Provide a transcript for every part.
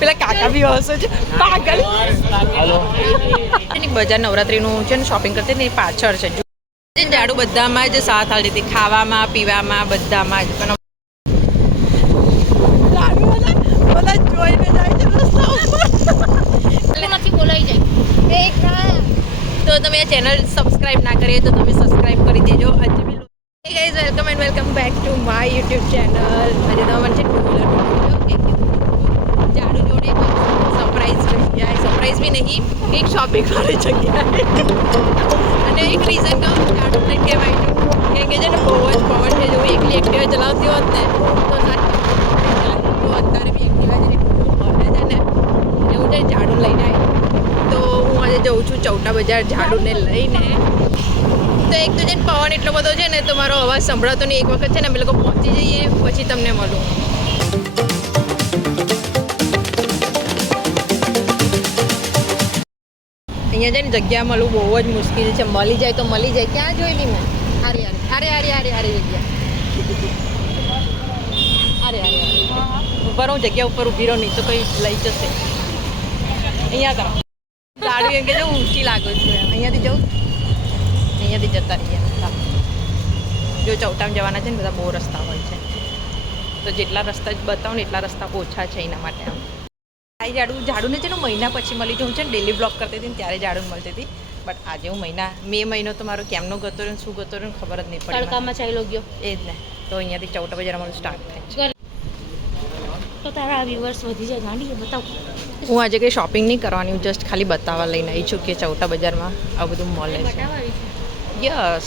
પેલા કાકા બી હશે છે પાગલ. બજાર નવરાત્રીનું છે ને શોપિંગ કરતી ને પાછળ છે. ઝાડુ બધામાં જ સાથ આવી હતી, ખાવામાં પીવામાં બધામાં જ. પણ બધા જોઈને જાય છે રસ્તા ઉપર નથી બોલાઈ જાય. તો તમે આ ચેનલ સબસ્ક્રાઇબ ના કરીએ તો તમે સબસ્ક્રાઇબ કરી દેજો. આજે બી guys welcome and welcome back to my YouTube channel. આજે તમે મને છે ઝાડુ જોડે સરપ્રાઈઝ બી નહીં, એક શોપિંગ વાળી જગ્યાએ. અને એક રીઝન કહું ઝાડુ નહીં કહેવાય છે કેમ કે છે ને બહુ જ પવન છે. જો એકલી એક્ટિવા ચલાવતી હોત ને તો અત્યારે બી એક્ટિવા છે ને એવું છે. ઝાડુ લઈને આવી તો હું આજે જઉં છું ચૌટા બજાર ઝાડુને લઈને. તો એક તો છે ને પવન એટલો બધો છે ને તો મારો અવાજ સંભળાતો નહીં. એક વખત છે ને અમે લોકો પહોંચી જઈએ પછી તમને મળું. અહીંયા છે ને જગ્યા મળવું બહુ જ મુશ્કેલ છે. મળી જાય તો મળી જાય. ક્યાં જોયેલી મેં? અરે જગ્યા અરે ઉપર હું જગ્યા ઉપર ઊભી રહું નહીં તો કંઈ લઈ જશે. અહીંયા કરો ગાડી એમ કે જો ઊંચી લાગુ છું એમ. અહીંયાથી જવું, અહીંયાથી જતા રહીએ. જો ચૌટામાં જવાના છે ને બધા બહુ રસ્તા હોય છે તો જેટલા રસ્તા જ બતાવું ને એટલા રસ્તા ઓછા છે એના માટે. આમ આ ઝાડુને છે ને મહિના પછી મળી જવું છે ને ડેલી બ્લોગ કરતી હતી ને ત્યારે ઝાડુ મળતી હતી. બટ આજે હું મે મહિનો તો મારો કેમનો ગતો રહ્યો શું ગતો રહ્યો ખબર જ નહીં પડી. તડકામાં ચાલ્યો ગયો એ જ ને. તો અહીંયાથી ચૌટા બજાર અમારું સ્ટાર્ટ થાય છે. તો તારા વ્યુઅર્સ વધી જાય ગાંડી બતાવ. હું આજે કંઈ શોપિંગ નહીં કરવાની, હું જસ્ટ ખાલી બતાવવા લઈને આવી છું કે ચૌટા બજારમાં આ બધું મળે છે. યસ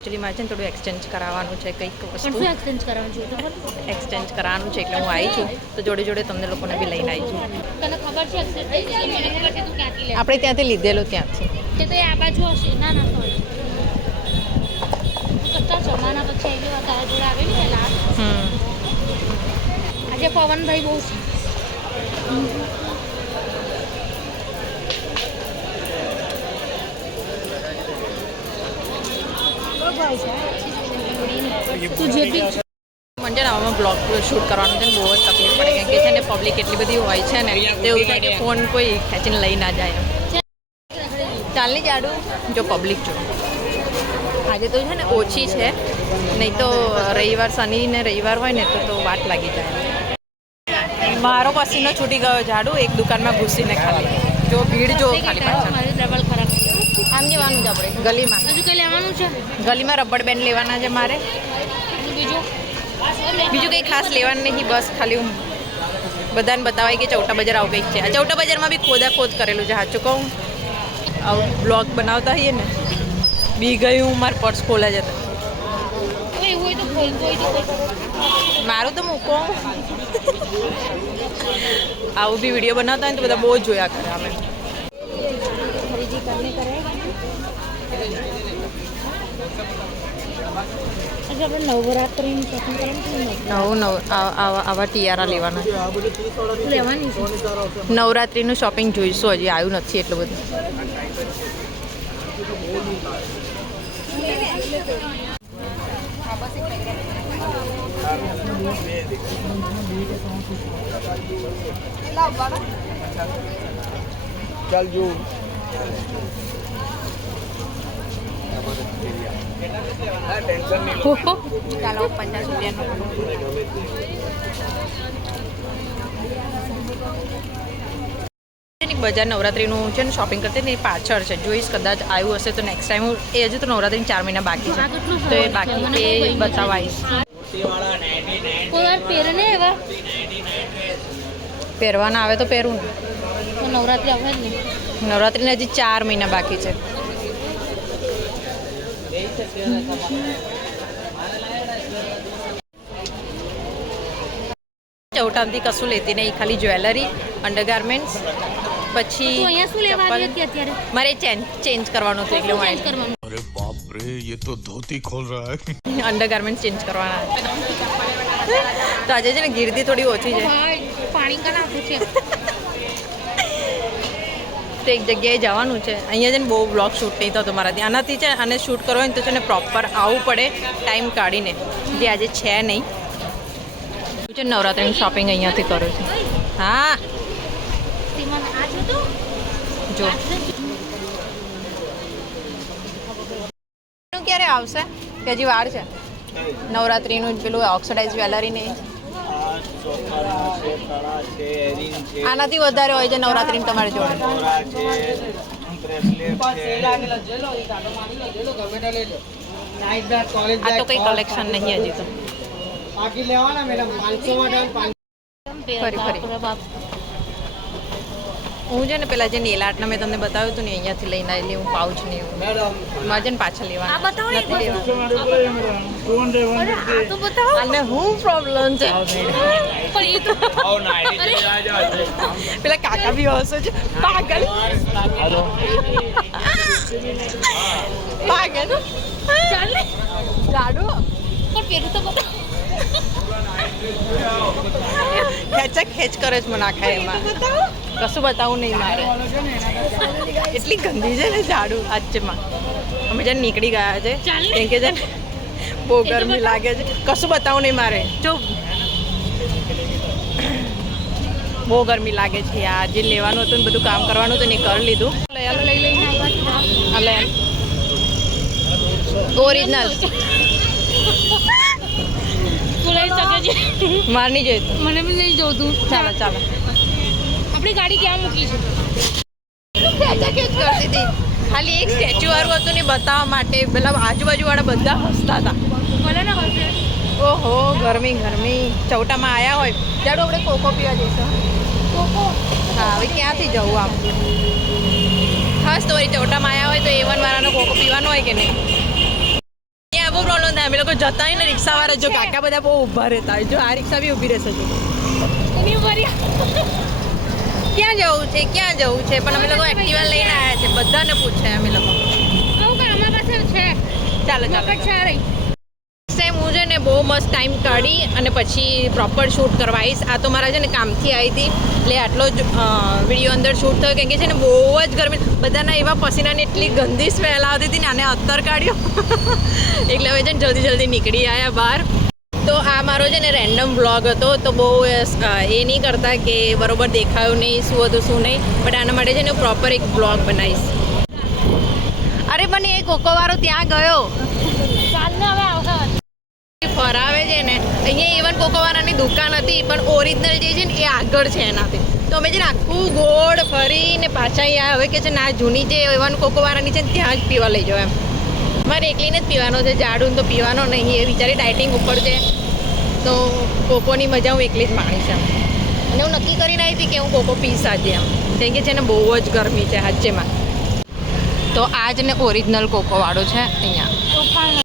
એકચ્યુઅલી મારે છે ને થોડું એક્સચેન્જ કરાવવાનું છે કંઈક વસ્તુ. એક્સચેન્જ કરાવવાનું છે એટલે હું આવી છું તો જોડે જોડે તમને લોકોને બી લઈને આવી છું. તને ખબર છે આપણે ત્યાંથી લીધેલું ત્યાંથી આ બાજુ હશે. ના કચ્ચા જમાના પછી એવી વાત તારા જોડે આવેલી ને લાસ્ટ. આજે પવનભાઈ બહુ મને આમાં બ્લોગ શૂટ કરવાનું છે ને બહુ જ તકલીફ પડે કેમ કે છે ને પબ્લિક એટલી બધી હોય છે ને એવું થાય કે ફોન કોઈ ખેંચીને લઈ ના જાય. ચાલની ઝાડુ જો પબ્લિક જો આજે તો છે ને ઓછી છે, નહીં તો રવિવાર શનિ ને રવિવાર હોય ને તો વાટ લાગી જાય. મારો પસીનો છૂટી ગયો ઝાડુ એક દુકાનમાં ઘૂસીને ખાલી. જો ભીડ જો ખાલી પાછળ. આમ જવાનું છે આપણે ગલીમાં. હજુ કંઈ લેવાનું છે? ગલીમાં રબર બેન્ડ લેવાના છે મારે. બીજું કંઈ ખાસ લેવાનું નહીં, બસ ખાલી હું બધાને બતાવાય કે ચૌટા બજાર આવું કંઈક છે. આ ચૌટા બજારમાં બી ખોદાખોદ કરેલું છે. સાચું કહું આવું બ્લોગ બનાવતા હોઈએ ને બી ગઈ હું મારું પર્સ ખોલા જતા. મારું તો મૂકો આવું બી વિડીયો બનાવતા હોય ને તો બધા બહુ જ જોયા કરે. અમે આવા ટિયારા લેવાના નવરાત્રીનું શોપિંગ જોઈશું. હજી આવ્યું નથી એટલું બધું. ચાલ જો ચાલો 50 રૂપિયાનું બજાર નવરાત્રીનું છે ને શોપિંગ કરતી ને એ પાછળ છે. જોઈશ કદાચ આવ્યું હશે તો નેક્સ્ટ ટાઈમ હું એ હજુ તો નવરાત્રીની 4 મહિના બાકી છે તો એ બાકી એ બતાવાઈશ. પહેરવાના આવે તો પહેરું ને. નવરાત્રી આવે ને, નવરાત્રીને હજી 4 મહિના બાકી છે. ચૌટામથી કશું લેતી નહીં, ખાલી જ્વેલરી, અંડરગાર્મેન્ટ્સ. પછી મારે ચેન્જ કરવાનું હતું એટલે હું અરે બાપ રે ये तो धोती खोल रहा है. અંડરગાર્મેન્ટ્સ ચેન્જ કરવાના. તો આજે છે ને ગીર્દી થોડી ઓછી છે. પાણી કા નાખું છે તો એક જગ્યાએ જવાનું છે. અહીંયા છે ને બહુ બ્લોગ શૂટ નહીં થતો મારાથી. આનાથી છે આને શૂટ કરવો હોય ને તો છે ને પ્રોપર આવવું પડે ટાઈમ કાઢીને, જે આજે છે નહીં. છે નવરાત્રીની શોપિંગ અહીંયાથી કરું છું. હા જો ક્યારે આવશે કે હજી વાર છે નવરાત્રીનું પેલું ઓક્સિડાઇઝ જ્વેલરી ને આનાથી વધારે હોય છે નવરાત્રી તમારી જોડે આ તો કઈ કલેક્શન નહીં હજી તો ફરી હું છે ને પેલા જે નેલ આર્ટના મેં તમને બતાવ્યું હતું ને અહીંયાથી લઈને આવેલી હું પાઉચ ને એવું મારે છે ને પાછા લેવાના અને હું પ્રોબ્લેમ છે પેલા કાકા બી હશે છે પાગલ પાગલ ગાડું પણ પેલું તો ખેંચા ખેંચ કરે છે મને આખા એમાં કશું બતાવું નહીં મારે એટલી ગંદી છે ને ઝાડુ આજમાં અમે જ્યારે નીકળી ગયા છે કેમ કે છે ને બહુ ગરમી લાગે છે કશું બતાવું નહીં મારે જો બહુ ગરમી લાગે છે યાર જે લેવાનું હતું ને બધું કામ કરવાનું હતું ને કરી લીધું ઓરિજિનલ માર નહીં જોઈતું મને બી નહીં જોતું ચાલો ચાલો આપણી ગાડી ક્યાં મૂકી છે કરતી હતી ખાલી એક સ્ટેચ્યુ વાળું હતું ને બતાવવા માટે પેલા આજુબાજુવાળા બધા હસતા હતા મને ના હશે ઓહો ગરમી ગરમી ચૌટામાં આવ્યા હોય ત્યારે આપણે કોકો પીવા જઈશું કોકો હા હવે ક્યાંથી જવું આમ ખાસ તો વળી ચૌટામાં આવ્યા હોય તો A1 વાળાનો કોકો પીવાનો હોય કે નહીં ત્યાં બહુ પ્રોબ્લેમ થાય અમે લોકો જતા હોય ને રિક્ષાવાળા જો કાકા બધા બહુ ઊભા રહેતા હોય જો આ રિક્ષા બી ઊભી રહેશે જો ક્યાં જવું છે પણ અમે લોકો એક્ટિવા લઈને આવ્યા છે બધાને પૂછે અમે લોકો અમારા પાસે છે ચાલો ચાલો ચાલે સેમ હું છે ને બહુ મસ્ત ટાઈમ કાઢી અને પછી પ્રોપર શૂટ કરવા આવીશ આ તો મારા છે ને કામથી આવી હતી એટલે આટલો જ વિડીયો અંદર શૂટ થયો કેમ કે છે ને બહુ જ ગરમી બધાના એવા પસીનાની એટલી ગંદી સ્મેલ આવતી હતી ને આને અત્તર કાઢ્યો એટલે હવે છે ને જલ્દી નીકળી આવ્યા બહાર તો આ મારો છે ને રેન્ડમ વ્લોગ હતો તો બહુ એ નહીં કરતા કે બરોબર દેખાયું નહીં શું હતું શું નહીં બટ આના માટે છે ને પ્રોપર એક વ્લોગ બનાવીશ અરે પણ એ કોકોવાળો ત્યાં ગયો ચાલને હવે આવશે ફરાવે છે ને અહીંયા A1 કોકોવાળાની દુકાન હતી પણ ઓરિજિનલ જે છે ને એ આગળ છે એનાથી તો અમે છે ને આખું ગોળ ફરીને પાછા અહીંયા હવે કે છે ને આ જૂની જે A1 કોકોવાળાની છે ને ત્યાં જ પીવા લઈ જાઓ એમ મારે એકલીને જ પીવાનો છે જાડું તો પીવાનો નહીં એ વિચારી ડાયટિંગ ઉપર છે તો કોકોની મજા હું એકલી જ માણીશ એમ અને હું નક્કી કરીને આવી હતી કે હું કોકો પીશ આજે એમ કેમ કે છે ને બહુ જ ગરમી છે હાચેમાં તો આ જ ને ઓરિજિનલ કોકોવાળો છે અહીંયા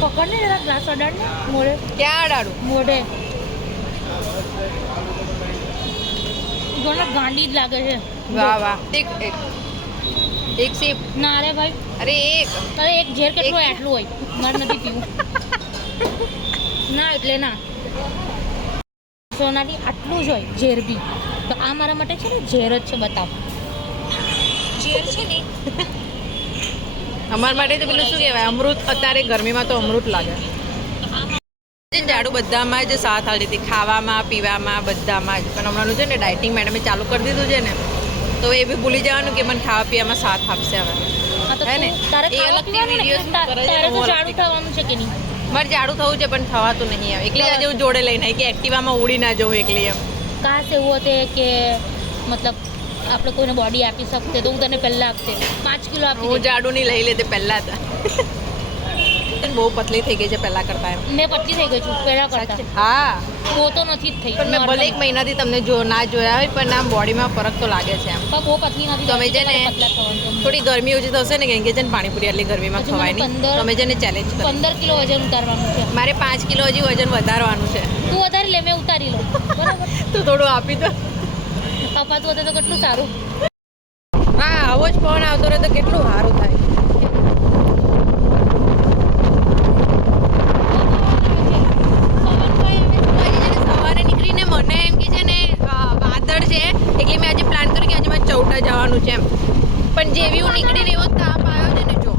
પકડને જરા ગ્લાસ અડાડને મોઢે ક્યાં અડાડું મોઢે જોને ગાંડી જ લાગે છે વાહ વાહ એક સીપ ના રે ભાઈ અરે એક ઝેર કેટલું હોય આટલું હોય મારે નથી પીવું ના એટલે ના સોનાલી આટલું જ હોય ઝેર બી તો આ મારા માટે છે ને ઝેર જ છે બતાવ ઝેર છે ને અમારા માટે તો પેલું શું કહેવાય અમૃત અત્યારે ગરમીમાં તો અમૃત લાગે જાડું બધામાં જ સાથ આવી હતી ખાવામાં પીવામાં બધામાં જ પણ હમણાંનું છે ને ડાયટિંગ મેડમે ચાલુ કરી દીધું છે ને તો એ બી ભૂલી જવાનું કે મને ખાવા પીવામાં સાથ આપશે હવે હે ને એ અલગથી વિડીયો જાડું થવાનું છે કે નહીં મારે જાડું થવું છે પણ થવાતું નહીં આવે એકલી આજે હું જોડે લઈને કે એક્ટિવામાં ઉડી ના જવું એકલી એમ કાશ એવું હતું કે મતલબ આપણે કોઈને બોડી આપી શકતે તો હું તને પહેલાં આપતે 5 કિલો આપી હું જાડું નહીં લઈ લેતે પહેલાં હતા બહુ પતલી થઈ ગઈ છે પહેલાં કરતાં એમ મેં પતલી થઈ ગઈ છું પહેલાં કરતાં હા બહુ તો નથી જ થઈ પણ મેં ભલે એક મહિનાથી તમને ના જોયા હોય પણ આમ બોડીમાં ફરક તો લાગે છે એમ પણ બહુ પતલી નથી તમે છે ને થોડી ગરમી ઓછી થશે ને કેમ કે છે ને પાણીપુરી આટલી ગરમીમાં ખવાય નહીં તમે છે ને ચેલેન્જ કરો 15 કિલો વજન ઉતારવાનું છે મારે 5 કિલો હજી વજન વધારવાનું છે તું વધારી લે મેં ઉતારી લઉં બરાબર તું થોડું આપી દો કપાતું હતું તો કેટલું સારું. હા આવો જ પવન આવતો રહે તો કેટલું સારું થાય. સવારે નીકળીને મને એમ કે છે ને વાદળ છે એટલે મેં આજે પ્લાન કર્યું કે આજે મારે ચૌટા જવાનું છે એમ, પણ જેવી હું નીકળીને એવો તાપ આવ્યો છે ને જો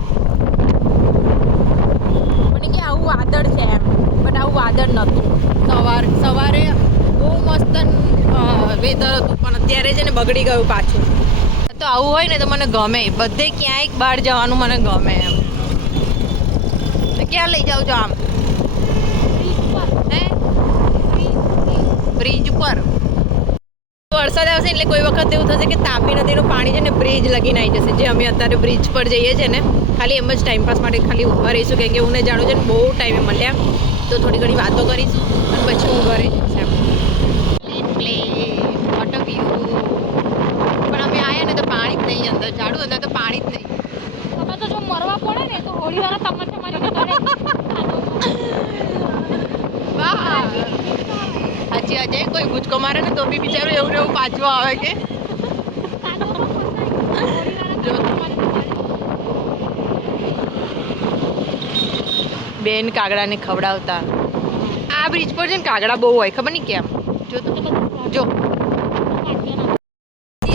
મને કે આવું વાદળ છે એમ, બટ આવું વાદળ નહોતું. સવારે બહુ મસ્ત વેધર હતું પણ અત્યારે છે ને બગડી ગયું પાછું. તો આવું હોય ને તો મને ગમે, બધે ક્યાંય બહાર જવાનું મને ગમે એમ. ક્યાં લઈ જાઉં છો આમ? હે બ્રિજ ઉપર વરસાદ આવશે એટલે કોઈ વખત એવું થશે કે તાપી નદીનું પાણી છે ને બ્રિજ લગીને આવી જશે. જે અમે અત્યારે બ્રિજ પર જઈએ છીએ ને ખાલી એમ જ ટાઈમપાસ માટે ખાલી ઊભા રહીશું, કેમ કે હું ને જાણું છે ને બહુ ટાઈમે મળ્યા તો થોડી ઘણી વાતો કરીશું અને પછી હું ઘરે જઈશ એમ. પ્લે વોટર વ્યૂ પણ અમે આવ્યા ને તો પાણી જ નહીં અંદર, ઝાડું અંદર તો પાણી જ નહીં. તમે તો જો મરવા પડે ને તો હોળી વાળા તમને મારીને ઘરે સાચી વાત છે, કોઈ ગુચકો મારે ને તો બી બિચારું એવું ને એવું પાછું આવે કે બેન કાગડાને ખવડાવતા. આ બ્રિજ પર છે ને કાગડા બહુ હોય, ખબર નહીં કેમ. જો તો જો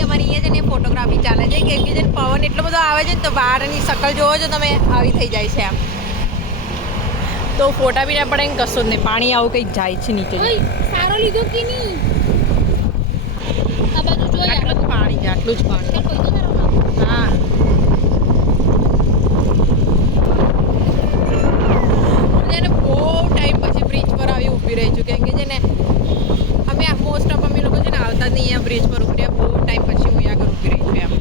અમારી અહીંયા છે ને ફોટોગ્રાફી ચાલે છે, કેમ કે છે પવન એટલો બધો આવે છે ને તો બહારની શકલ જોવો છો તમે આવી થઈ જાય છે એમ. તો ફોટા બી ના પડે ને કશું જ નહીં, પાણી આવું કંઈક જાય છે નીચે. સારો લીધો કે નહીં? આ બાજુ જોઈએ આટલું જ પાણી છે, આટલું જ પાણી. કોઈ તો તારો નામ હા એને બહુ ટાઈમ પછી બ્રિજ પર આવી ઊભી રહી છું, કેમ કે છે ને અમે મોસ્ટ ઓફ અમે લોકો છે ને આવતા જ નહીં અહીંયા બ્રિજ પર ઊભી રહ્યા. બહુ ટાઈમ પછી હું અહીંયા આગળ ઊભી રહી છું એમ.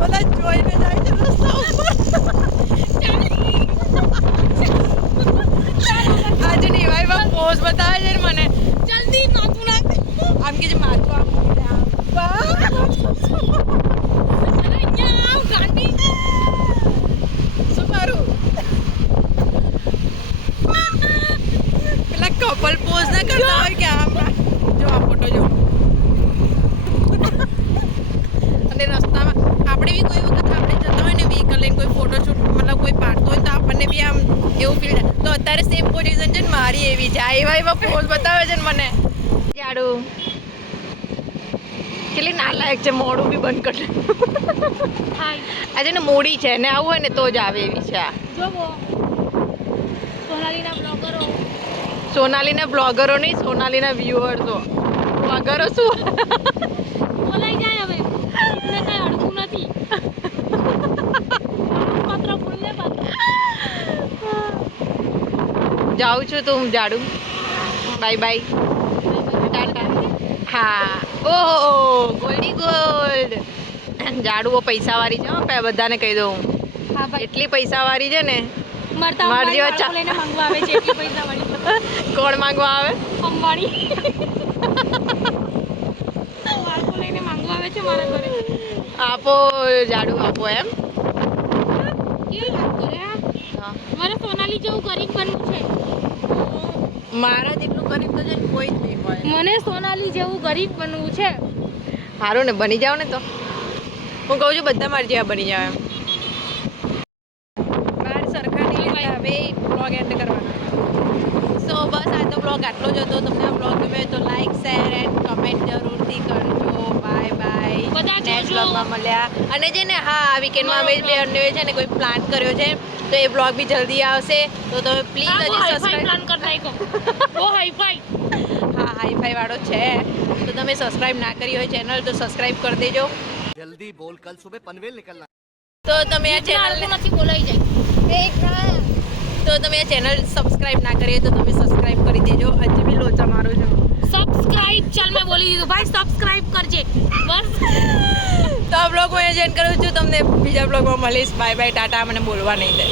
બધા જોઈને જાય છે રસ્તા ઉપર. આજે ને એવા પોઝ બતાવે છે ને મને, જલ્દી માથું નાખ આમ કે જે માથું આમ શું કરું? પેલા કપલ પોઝ ના કરતા હોય કે આમ જો આ ફોટો જો. અને રસ્તામાં આપણે બી કોઈ વખત આપણે જતા હોય ને વ્હીકલ લઈને કોઈ ફોટોશૂટ મતલબ કોઈ પાડતો હોય તો આપણને બી આમ એવું ફીલ થાય. તો અત્યારે સેમ પોઝિશન છે ને મારી એવી છે. એવા પોઝ બતાવે છે ને મને. જાડું કેટલી નાલાયક છે, મોડું બી બંધ કરી લે. આજે ને મોડી છે ને આવું હોય ને તો જ આવે એવી છે આ. જોવો સોનાલીના બ્લોગરો. સોનાલીના બ્લોગરો નહીં, સોનાલીના વ્યુઅર્સો. બ્લોગરો શું બોલાઈ જાય હવે, એટલે કઈ અડકું નથી. માત્ર ભૂલને પાત્ર. જાઉં છું તું જાડું. Bye bye Tata. હા ઓહો ગોલ્ડી ગોલ્ડ. જાડુઓ પૈસાવાળી છે હો, બધાને કહી દઉં. હા ભાઈ એટલી પૈસાવાળી છે ને મરતા માર અંબાણી જેવા બાળકો લઈને માંગવા આવે છે એટલી પૈસા વાળી. કોણ માંગવા આવે? અંબાણી બાળકો લઈને માંગવા આવે છે મારા ઘરે. આપો જાડુ આપો એમ. કેવી વાત કરે આ? હા. મારે સોનાલી જેવું ગરીબ બનવું છે. મારા જેટલું ગરીબ તો છે ને કોઈ જ નહીં હોય. મને સોનાલી જેવું ગરીબ બનવું છે. સારું ને બની જાવ ને તો. હું કહું છું બધા મારી જેવા બની જાવ એમ. બાર સરખા નહીં લેતા, હવે બ્લોગ એન્ડ કરવાનો. સો બસ આ તો બ્લોગ આટલો જ હતો. તમને આ બ્લોગ ગમે તો લાઈક શેર એન્ડ કમેન્ટ જરૂરથી કરજો. Bye bye. બધા નેક્સ્ટ જોજો. બ્લોગમાં મળ્યા. અને છે ને હા આ વીકેન્ડમાં અમે બે છે ને કોઈ પ્લાન કર્યો છે તો એ બ્લોગ બી જલ્દી આવશે. તો તમે પ્લીઝ હજી સબસ્ક્રાઈબ પ્લાન કરતા એક ઓ હાઈફાઈ. હા હાઈફાઈ વાળો છે તો તમે સબસ્ક્રાઇબ ના કરી હોય ચેનલ તો સબસ્ક્રાઇબ કરી દેજો. जल्दी बोल कल सुबह पनवेल निकलना। તો તમે આ ચેનલ નથી બોલાઈ જાય. તો તમે આ ચેનલ સબસ્ક્રાઇબ ના કરીએ તો તમે સબસ્ક્રાઇબ કરી દેજો. હજી બી લોચા મારો છો. સબસ્ક્રાઇબ ચાલ મેં બોલી દીધું ભાઈ, સબસ્ક્રાઇબ કરજે બસ. તો આ બ્લોગ હું એન્ડ કરું છું. તમને બીજા બ્લોગમાં મળીશ. Bye bye Tata. મને બોલવા નહીં દે.